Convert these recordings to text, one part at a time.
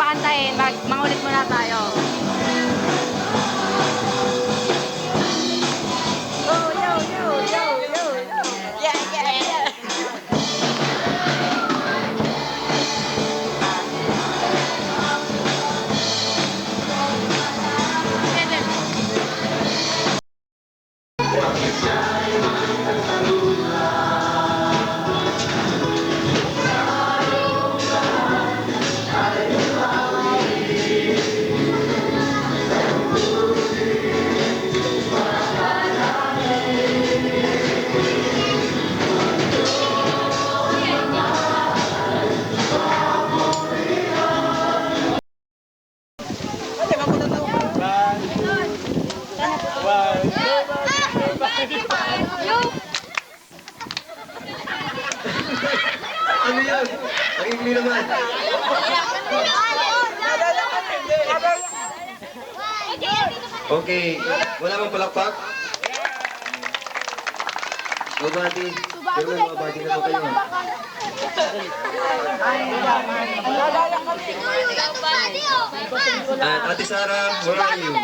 paantayin, mangulit muna tayo. Oh, yo, yo, yo, yo, yo. Yeah, yeah, yeah. Ano yun? Ang ikli naman. Okay, wala bang palakpak? Mabati. Pero may mabati naman kayo. Ate Sarah, where are you?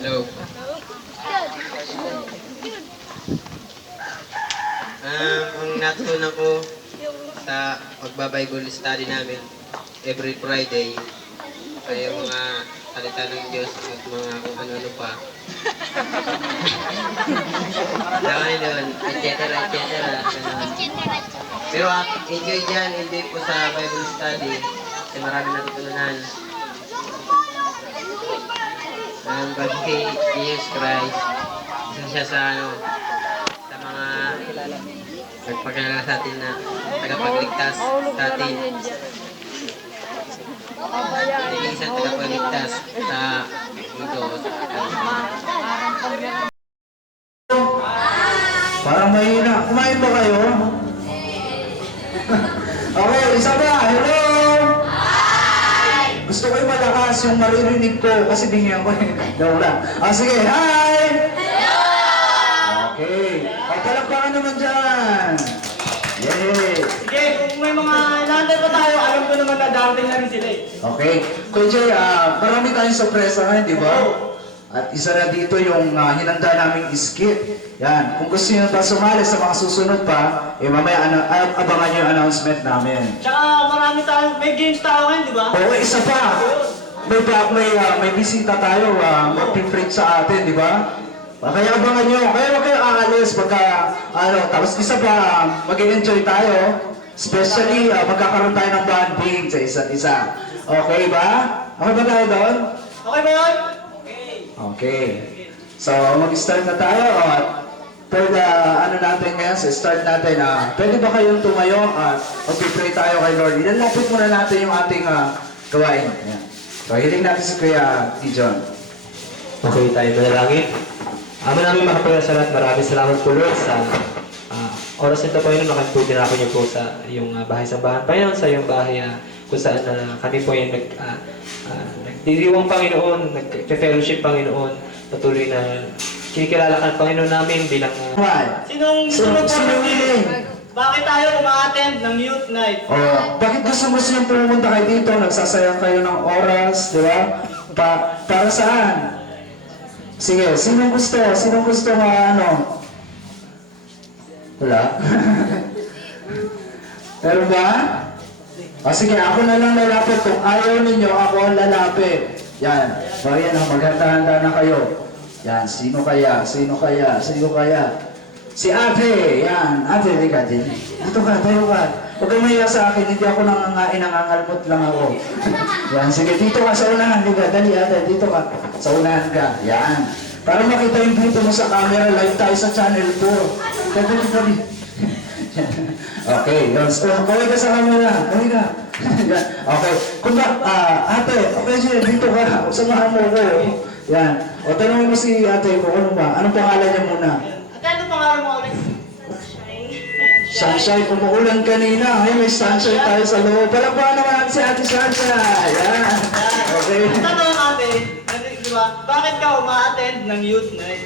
Hello. Ang natutunan ko sa magbabible study namin every Friday ay yung mga salita ng Diyos at mga kung ano-ano pa. Dahil yun, etc. Pero enjoy dyan, enjoy po sa Bible study kasi marami natutunan. Ang God kay Jesus Christ, isa siya sa sa mga nagpakilala sa atin na tagapagligtas sa atin. Hindi isang tagapagligtas sa mundo. Parang mahina. Kumain ba kayo? Okay, isa ba? Hello! Gusto ko yung malakas yung maririnig ko kasi bingyan ko eh. Wala. Sige, hi! Hello! Okay. Palakpakan naman dyan. Yay! Sige, kung may mga inaantay pa tayo, alam ko naman na darating na rin sila eh. Okay. Kuya Jay, marami tayong sorpresa ngayon, di ba? At isa na dito yung hinanda naming skit. Yan. Kung gusto nyo pa sumali sa mga susunod pa, mamaya abangan nyo yung announcement namin. Tsaka marami tayo, may games tayo ngayon, di ba? Oo, isa pa. May bisita tayo, mag-freak sa atin, di ba? Kaya abangan nyo. Kaya huwag kayo aalis pagka, tapos isa pa, mag-enjoy tayo. Especially, magkakaroon tayo ng bonding sa isa't isa. Okay ba? Okay ba tayo doon? Okay ba yun? Okay. So, mag-start na tayo. Third, natin ngayon, sa start natin, pwede ba kayong tumayo at mag-pray tayo kay Lord? Ilalapit muna natin yung ating gawain. Ayan. So, hiling natin si Kuya Dijon. Okay, tayo manalangin. Ama namin makapasalat, maraming salamat po Lord sa oras nito Panginoon, nakatutin ako niyo po sa iyong bahay-sambahan. Panginoon, sa iyong bahay kung saan kami po yung nagdiriwang Panginoon, nag-fellowship Panginoon, patuloy na kinikilala ka Panginoon namin bilang Sinong hiling? bakit tayo uma-attend ng youth night? Bakit gusto yung pumunta kayo dito? Nagsasayang kayo ng oras, di ba? Para saan? Sige, sinong gusto? Sinong gusto Wala? Pero ba? Sige, ako na lang lalapit. Kung ayaw ninyo, ako ang lalapit. Yan. Marian, maghanda-handa na kayo. Yan, sino kaya? Sino kaya? Sino kaya? Si Ate! Yan, Ate, liga din. Dito ka, tayo ka. Huwag kang mahiya sa akin, hindi ako nangangain, nangangalmot lang ako. Yan, sige, dito ka sa unahan. Liga, dali Ate, dito ka. Sa unahan ka. Yan. Para makita yung dito mo sa camera, live tayo sa channel 4. Dali. Okay, yun. Kaway ka sa camera. Kaway ka. Okay. Kung ba, Ate, okay siya, dito ka. Samahan mo ko. Yan. O, tanongin mo si Ate ko, ano ba? Anong pangalan niya muna? At ano pangalan mo ulit? Sunshine, umuulan kanina. Ay, may sunshine tayo sa loob. Palakpakan naman natin si Ate Sunshine. Yan. Okay. Tanong ate, di ba, bakit ka uma-attend ng youth night?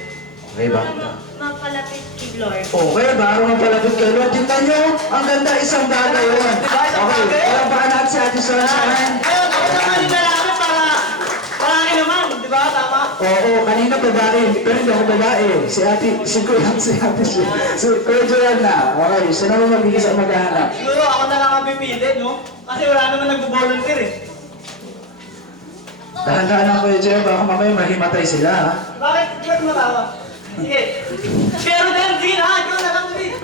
Okay ba? Mapalapit kay Lord. Okay, bago mapalapit kay Lord. Tingnan nyo, ang ganda isang bagay yun. Okay, palakpakan natin si Ate Sunshine. Ayun, ako naman yung lalaki para akin naman, di ba? Tama? Oo, kanina babae, pero hindi ako babae. Si Kuya Joel na. Okay, siya naman mabigis ang maghahanap. Siguro ako na lang ang pipili, no? Kasi wala naman nagbo-volunteer eh. Dahan-dahan lang Kuya Joel, baka mamaya mahimatay sila ha. Bakit? Ba't matawa? Sige. Pero din, sige na, ikaw na lang ulit.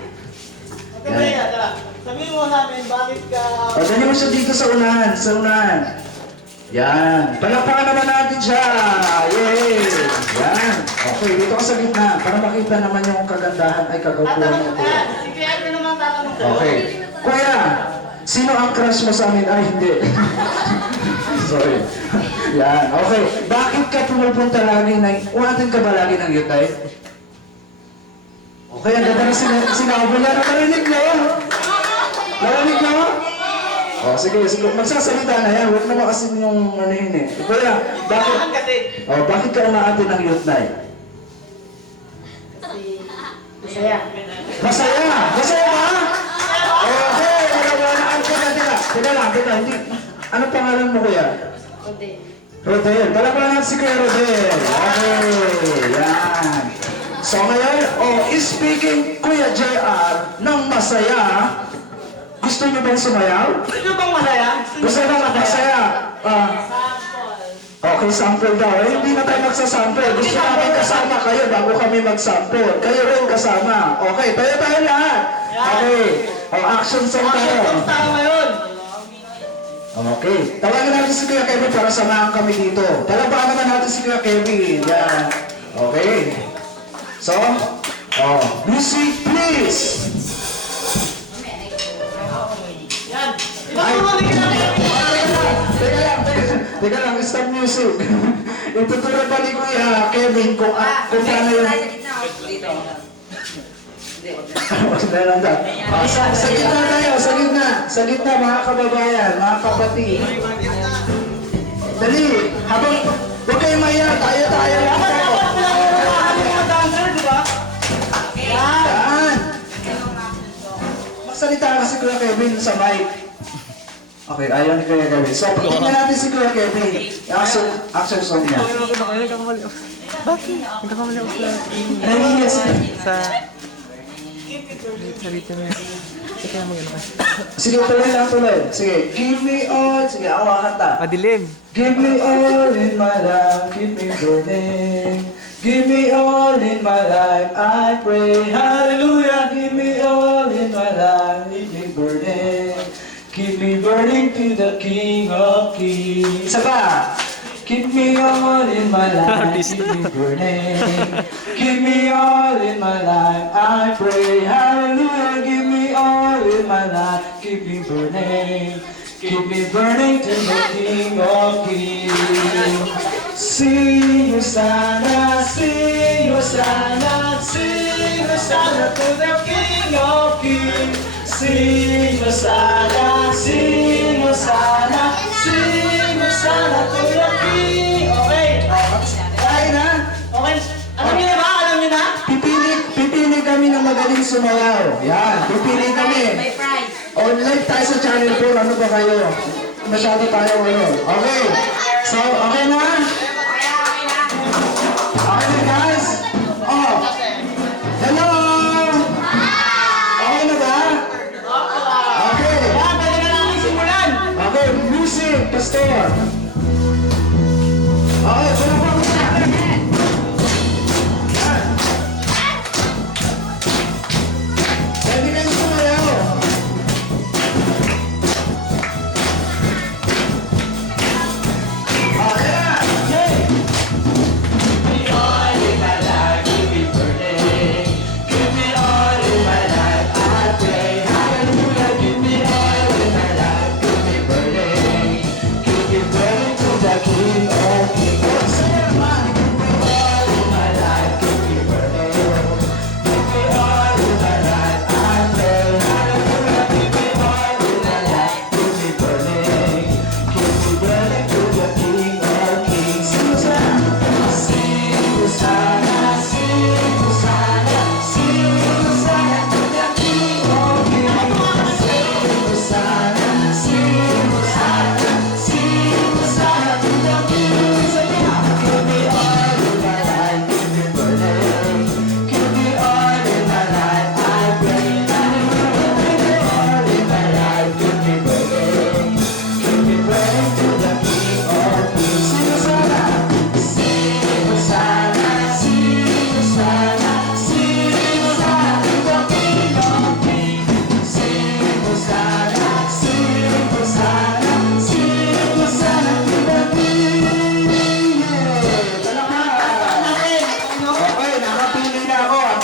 Okay ba yan? Tara. Sabihin mo sa amin, bakit ka... O, dali mo siya dito sa unahan, Yan. Palakpakan naman natin siya. Yay! Yan. Okay, dito ka sa gitna para makita naman yung kagandahan ay kagapuan mo. Sige, ano naman tatanong ko? Okay. Kuya, sino ang crush mo sa amin? Ay, hindi. Sorry. Yan. Okay. Bakit ka pumupunta lagi ng... Uwatin ka ba lagi ng yutay? Okay, ang ganda na sinabi niya. Narinig mo? Narinig mo? O, sige. Magsasalita na yan. Huwag naman kasi yung ano yun eh. Kuya, bakit... Kasi... Bakit ka umaatin ng yutay? Masaya. Masaya! Masaya ba? Okay! Teka lang. Hindi. Anong pangalan mo, kuya? Rodel. Palakpakan natin si Kuya Rodel. Okay. Yan. So ngayon, speaking Kuya JR ng masaya, gusto niyo bang sumayaw? Gusto nyo bang masaya? Gusto niyo bang masaya? Okay, sample daw. Hindi na tayo magsasample. Gusto namin kasama kayo bago kami magsample. Kayo rin kasama. Okay, tayo lahat. Okay. Action song tayo. Ang tao ngayon. Okay. Tawagan natin si Kuya Kevin para samahan kami dito. Talabakan naman natin si Kuya Kevin. Yan. Okay. So, music please. Yan. Ituturo din natin. Teka lang, stop music. Ituturo pa ni Kuya Kevin kung paano yun. Sa gitna tayo, sa gitna mga kababayan, mga kapatid. Dali, habang huwag kayo maya, tayo lang tayo. Mga dancer, di ba? Yan. Magsalita kasi Kuya Kevin sa mic. Okay, ayaw ni Kuya Kevin. So, pakinggan natin si Kuya Kevin. Action song niya. Nahihiya siya. Sige, tuloy. Sige, give me all. Sige, ako kakanta. Madilim. Give me all in my life, keep me burning. Give me all in my life, I pray. Hallelujah. Give me all in my life, keep me burning. Keep me burning to the King of Kings. Isa pa. Keep me all in my life, keep me burning. Give me all in my life, I pray. Hallelujah. Give me all in my life, keep me burning. Keep me burning to the King of Kings. Sing Hosanna, sing Hosanna, sing Hosanna to the King of Kings. Sing Hosanna, sing Hosanna, sing Hosanna to the King. Okay. Kaya na? Okay. Alam niyo na ba? Alam niyo na? Pipili kami ng magaling sumayaw. Yan, pipili kami. May prize. Live tayo sa channel 4, ano ba kayo? Masyado tayo ngayon. Okay. So, okay na? Okay na guys? Hello! Okay na ba? Okay. Yan, pwede na namin simulan. Okay, music, pastor. Okay, wala pa ako sa akin. Yan. Pwede kayo sumayaw. Ayan.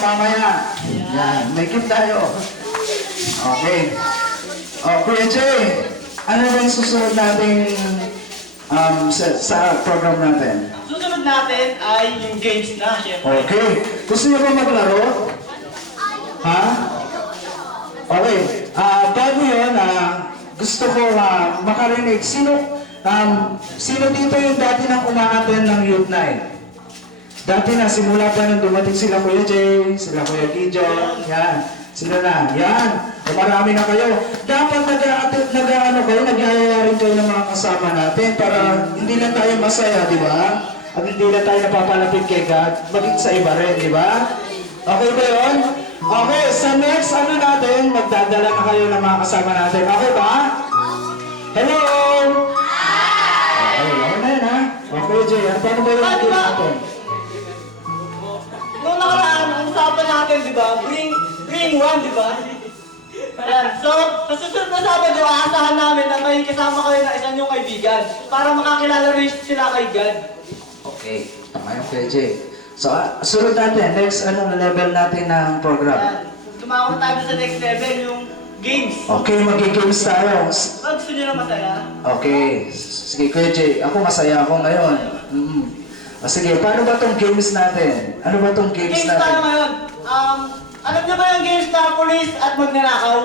mamaya. Yan, may gift tayo. Okay. Kuya Jay, ano ba yung susunod nating sa program natin? Susunod natin ay yung games na, syempre. Okay. Gusto niyo ba maglaro? Ha? Okay. Bago yun, gusto ko makarinig. Sino dito yung dati nang umaaten ng Youth Night? Dati na, simula pa nung dumating sila Kuya Jay, sila Kuya Gijon, yan. Sila na, yan. O marami na kayo. Dapat nag-ano kayo, nagyayaya rin kayo ng mga kasama natin para hindi lang tayo masaya, di ba? At hindi lang tayo napapalapit kay God, maging sa iba rin, di ba? Okay ba yun? Okay, sa next natin, magdadala na kayo ng mga kasama natin. Okay ba? Hello! Okay, okay na yun ha? Okay, Jay, paano ba yung natin natin? Noong nakaraan, ang usapan natin, di ba? Bring one, di ba? Ayan. So, sa susunod na Sabado, aasahan namin na may kasama kayo na isa niyong kaibigan para makakilala rin sila kay God. Okay, tama yung Kuya Jay. So, sunod natin, next level natin ng program. Ayan. Tumawag na tayo sa next level, yung games. Okay, mag-games tayo. Gusto niyo na masaya? Okay, sige Kuya Jay, ako masaya ako ngayon. Sige, paano ba tong games natin? Ano ba tong games Games tayo natin? ngayon. Alam niyo ba yung games na police at magnanakaw?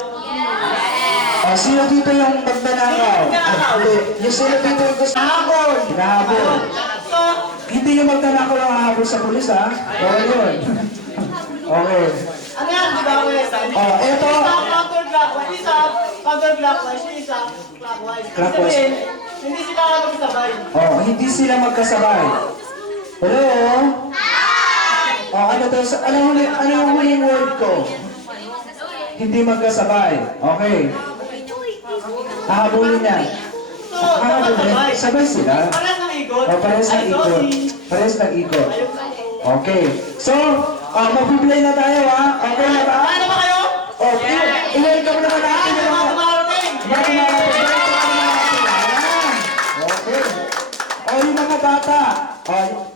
Sino dito yung magnanakaw? Magnanakaw. Yung sino dito yung gusto? Nahabol! Hinahabol. So, Hindi yung magnanakaw lang hahabol sa pulis ha? Oo yun. Okay. ano yan, di ba, Kuya Sam? Eto. Isa counterclockwise, isa counterclockwise, isa clockwise. Ibig Clockwise. sabihin, hindi sila magsabay. Hindi sila magkasabay. Hello? Ano yung huling word ko? Hindi magkasabay. Okay. Hahabulin niya. So, dapat sabay. Sabay sila. Parang ng ikot. Parehas ng Ay, ikot. sorry. Parehas ng ikot. Ayun na. Okay. So, mag-play na tayo ha. Okay na ba? Ano ba kayo? I-welcome naman natin Ano yung mga mga dumarating? Okay. Yung mga bata.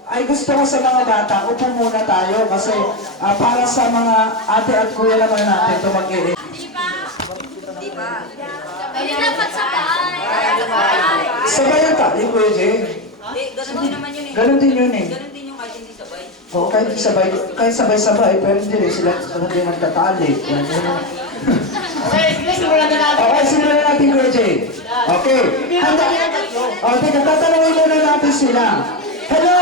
Ay gusto ko sa mga bata, upo muna tayo kasi para sa mga ate at kuya naman natin ito mag-i- Hindi dapat sabay. Sabayan ka, yung Kuya Jay. Ganun din naman yun eh. Ganun din yun eh. Ganun din yung kahit hindi sabay. Oo, kahit sabay-sabay, pero hindi rin sila din nagtatali. Okay, sige, simulan na natin. Okay, simulan natin Kuya Jay. Okay. Handa. Okay, tatanungin muna natin sila. Hello!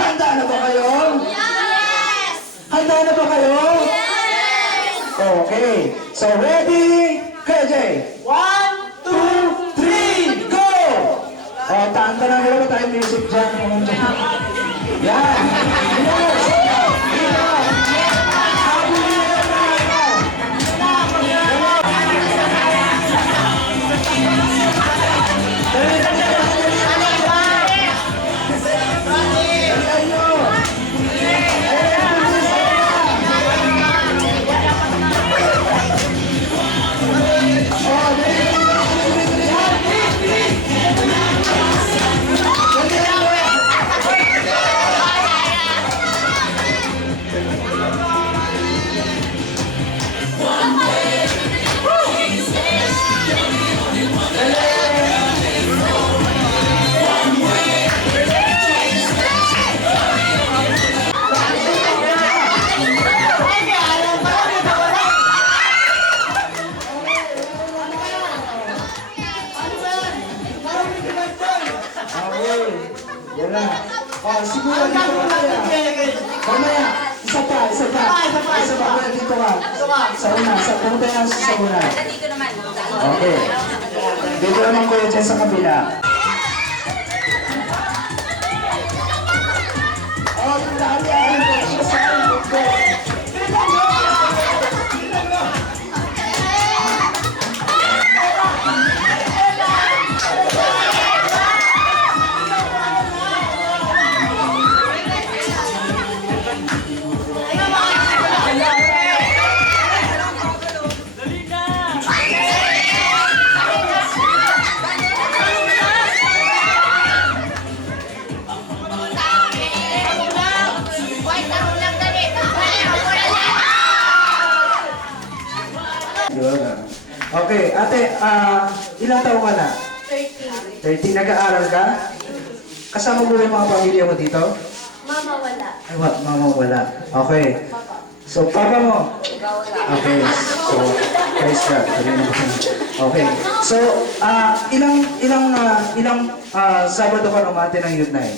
Handa na ba kayo? Yes! Handa na ba kayo? Yes! Okay. So, ready? Kuya Jay. 1, 2, 3, go! Tanta na nila ba tayo music dyan? Yan. Yan na. Siguro Ang dito gagawin ka natin, kaya. Kuya. Mamaya, isa pa. Isa pa. Mamaya dito ka. Sa una, pumunta na sa una. Dito naman. Okay. Dito naman ko dyan sa kabila. Dali. Sa kabila. Okay, ate, ilang taon ka na? 13. 13, nag-aaral ka? Kasama mo yung mga pamilya mo dito? Mama wala. Ay, mama wala. Okay. So, papa mo? Okay. So, praise God. Okay. So, ilang Sabado ka umate ng youth night?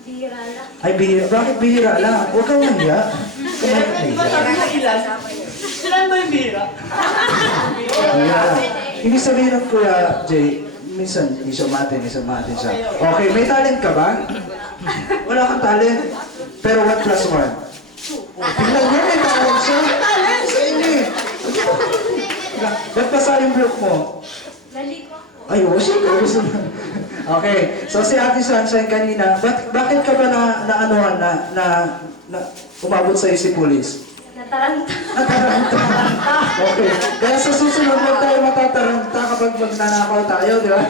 Bira lang. Ay, bihira. Bakit bihira lang? Huwag kang nahiya. Di ba sabi mo ilan? Ilan ba yung bira? Bihira lang. Ibig sabihin ng Kuya Jay, minsan hindi siya umate, minsan umate siya. Okay, may talent ka ba? Wala kang talent. Pero 1 plus 1? Tingnan mo, may talent siya. Sa inyo eh. Ba't basa yung block mo? Naligo ako. Ay, oh, siyempre. Gusto mo. Okay, so si Ate Sunshine kanina, bakit ka ba na umabot sa'yo si police? Nataranta. Nataranta. Okay, kaya sa susunod huwag tayo matataranta kapag magnanakaw tayo, di ba?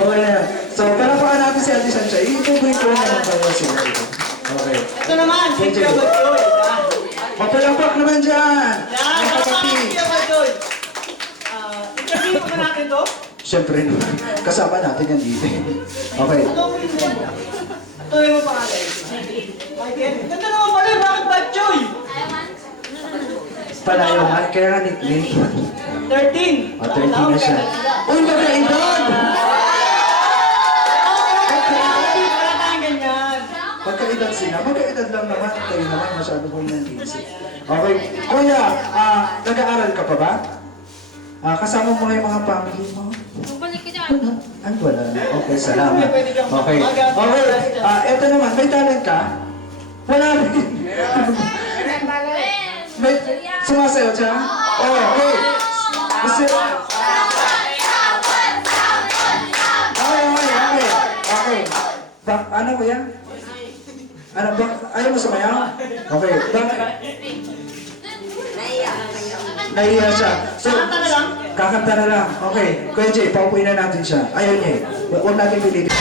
Okay na yan. So, palapakan natin si Ate Sunshine. I-improve ko naman tayo sila. Okay. Ito naman, si Kuya Bajoy. Mapalampak naman dyan! Yan, Ang tama kapatid. si Kuya Bajoy. Interview pa natin to? Siyempre, kasama natin yan dito. Okay. Tuloy mo pangalan. Ganda naman pala, bakit Bajoy? Palayongan, kaya nga nickname. 13. O, 13 na siya. Uy, magkaedad! Wala tayong ganyan. Magkaedad sila. Magkaedad lang naman. Kayo naman, masyado po yung nandisip. Okay. Kuya, nag-aaral ka pa ba? Kasama mo yung mga family mo? Bumalik ka dyan. Ay, wala na. Okay, salamat. Okay. Okay. Eto naman, may talent ka? Wala rin. May sumasayaw siya? Oh, okay. Gusto... Okay. Ano kuya? Ano ba? Ayaw mo sumayaw? Okay. Nahiya siya. So, kakanta na lang. Okay. Kuya Jay, paupuin na natin siya. Ayaw niya eh. Huwag natin pilitin.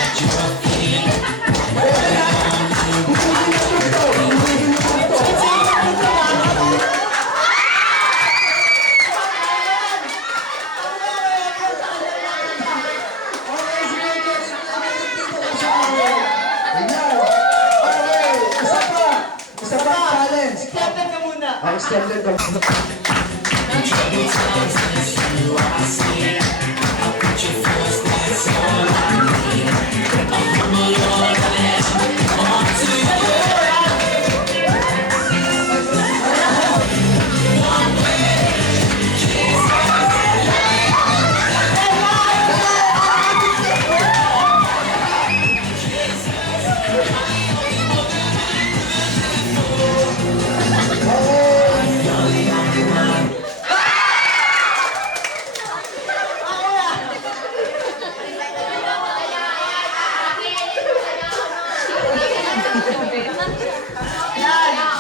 Isa pa, challenge. Step ka muna. Ang standard of...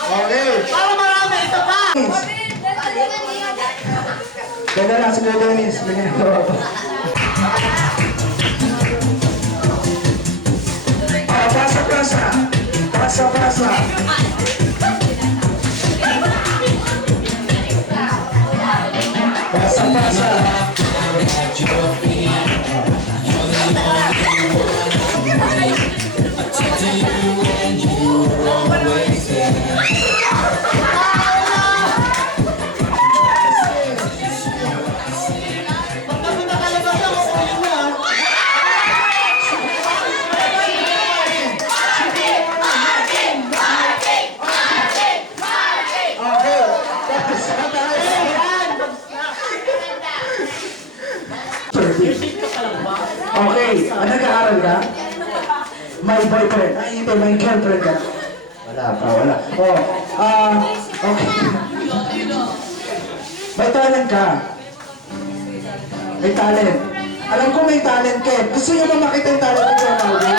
Okay. Para marami, ito pa. Ganda lang si Kuya Dennis. Bigyan ko ba? Pasa-pasa. Pasa-pasa. Pasa-pasa. Pagkapunta ka labas ako, ulit mo ah. Okay. Pasa tayo. Okay. Nag-aaral ka? May boyfriend. Ay, ito, may girlfriend ka? Wala pa, wala. Oh, okay. May talent ka? May talent. Alam ko may talent ka. Gusto niyo ba makita yung talent ko sa mga